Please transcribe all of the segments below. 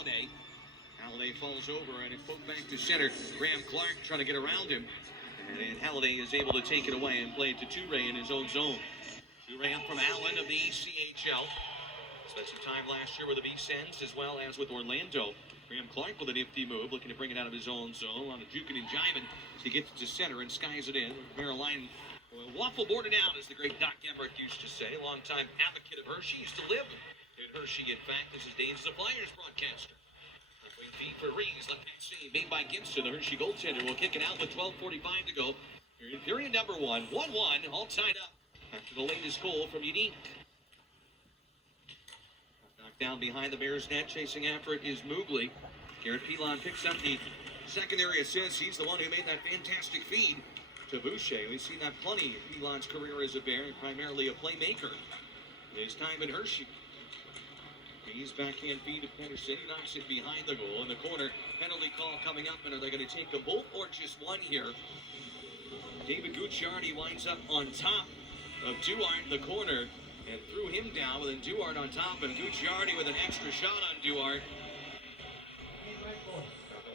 Halliday. Halliday falls over and it poked back to center. Graham Clark trying to get around him. And Halliday is able to take it away and play it to Toure in his own zone. Toure up from Allen of the ECHL. Spent some time last year with the V-Sens as well as with Orlando. Graham Clark with a nifty move, looking to bring it out of his own zone on a juking and jiving to get to center and skies it in. Maryline waffle boarded out, as the great Doc Emmerich used to say. Longtime advocate of Hershey, used to live in Hershey, in fact. This is Dave's the Flyers broadcaster. Between feet for Reeves, left hand save made by Gibson. The Hershey goaltender will kick it out with 12:45 to go. Here in period number 1, 1-1, all tied up after the latest goal from Unique. Knocked down behind the Bears net, chasing after it is Moogly. Garrett Pilon picks up the secondary assist. He's the one who made that fantastic feed to Boucher. We've seen that plenty in Pilon's career as a Bear, primarily a playmaker. His time in Hershey. He's backhand feed to Pedersen. He knocks it behind the goal in the corner. Penalty call coming up, and are they going to take a both or just one here? David Gucciardi winds up on top of Duarte in the corner and threw him down, with Duarte on top, and Gucciardi with an extra shot on Duarte.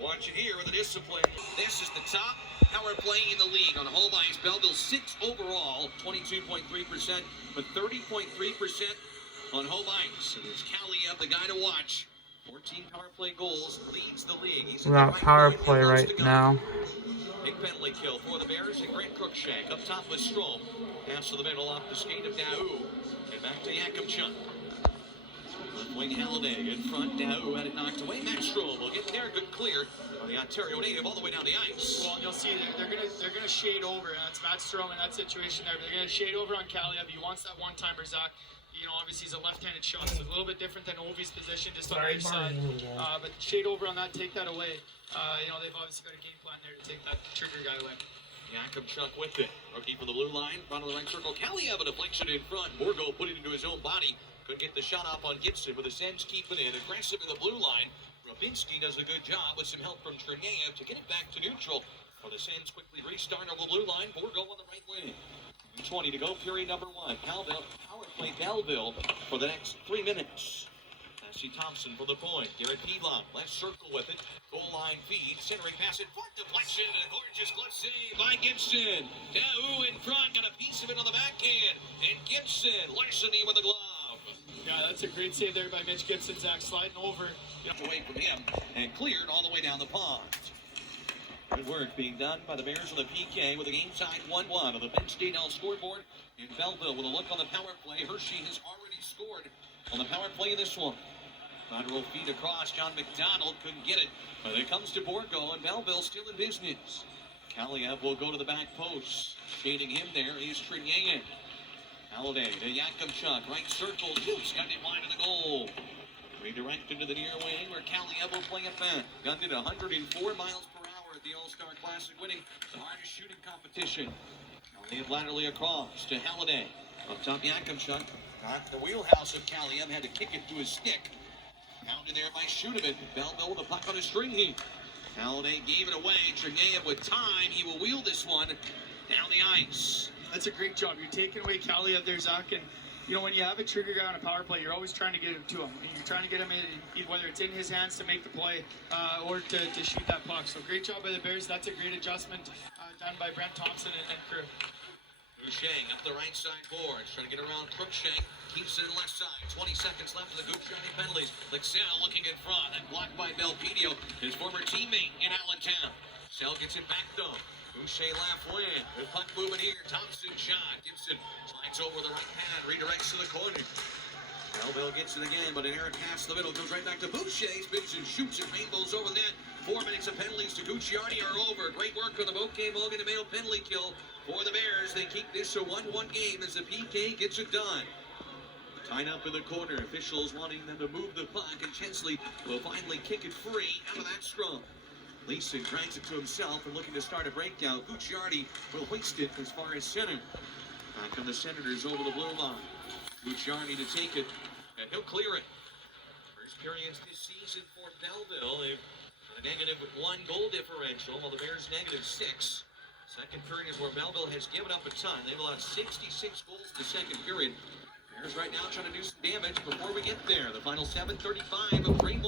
Watch it here with the discipline. This is the top power play in the league on home ice. Belleville 6 overall, 22.3%, but 30.3% on home ice. And there's Kaliev, the guy to watch. 14 power play goals, leads the league. He's without power play right now. Big penalty kill for the Bears, and Grant Cruikshank up top with Strome. Pass to the middle off the skate of Daou. And back to Yakubchuk. Left wing Halliday in front. Daou had it knocked away. Matt Strome will get there. Good clear on the Ontario native all the way down the ice. Well, you'll see they're gonna shade over. That's Matt Strome in that situation there. But they're gonna shade over on Kaliev. He wants that one-timer, Zach. You know, obviously he's a left-handed shot, so it's a little bit different than Ovi's position, just on the right side. But shade over on that, take that away. You know, they've obviously got a game plan there to take that trigger guy away. Yakubchuk with it. Rookie from the blue line, front of the right circle. Kaliev a deflection in front. Borgo put it into his own body. Couldn't get the shot off on Gibson, but the Sens keep it in. Aggressive in the blue line. Robinski does a good job with some help from Cherniev to get it back to neutral. For the Sens quickly restart on the blue line. Borgo on the right wing. 20 to go, period number 1. Power play Belleville for the next 3 minutes. Cassie Thompson for the point. Garrett Pilon, left circle with it. Goal line feed. Centering pass in front. Deflection. And a gorgeous glove save by Gibson. Daou in front. Got a piece of it on the backhand. And Gibson, larceny with the glove. Yeah, that's a great save there by Mitch Gibson, Zach, sliding over. Away from him and cleared all the way down the pond. Good work being done by the Bears on the PK with a game tied 1-1 on the Penn State L scoreboard in Belleville. With a look on the power play, Hershey has already scored on the power play in this one. Lateral feed across. John McDonald couldn't get it, but it comes to Borgo, and Belleville still in business. Kaliev will go to the back post. Shading him there is Cherniev. Halliday to Yakubchuk, right circle, shoots, got it wide of the goal. Redirected to the near wing where Kaliev will play it back. Gunned it 104 miles per hour at the All-Star Classic, winning the hardest shooting competition. Kaliev laterally across to Halliday. Up top, Yakubchuk. Got the wheelhouse of Kaliev, had to kick it to his stick. Pounded there by Schudeman. Belleville with the puck on his string heat. Halliday gave it away. Cherniev with time. He will wheel this one down the ice. That's a great job. You're taking away Kaliev there, Zach, and you know, when you have a trigger guy on a power play, you're always trying to get it to him. And you're trying to get him in, whether it's in his hands to make the play or to shoot that puck. So great job by the Bears. That's a great adjustment done by Brent Thompson and crew. Cruikshank up the right side boards, trying to get around Cruikshank. Keeps it left side. 20 seconds left of the Gucciardi penalties. Lexell looking in front and blocked by Belpedio, his former teammate in Allentown. Sell gets it back though. Boucher left wing. The puck moving here. Thompson shot. Gibson slides over the right pad. Redirects to the corner. Belleville gets it again, but an errant pass to the middle. Goes right back to Boucher. Spins and shoots and rainbows over the net. 4 minutes of penalties to Gucciardi are over. Great work on the Bouquet Morgan and Mayo penalty kill for the Bears. They keep this a 1-1 game as the PK gets it done. Tied up in the corner. Officials wanting them to move the puck, and Chesley will finally kick it free out of that scrum. Leeson drags it to himself and looking to start a breakdown. Gucciardi will hoist it as far as center. Back on the Senators over the blue line. Gucciardi to take it, and he'll clear it. First periods this season for Belleville. They've got a -1 goal differential, while the Bears -6. Second period is where Belleville has given up a ton. They've allowed 66 goals in the second period. Bears right now trying to do some damage before we get there. The final 7:35 of Rainbow.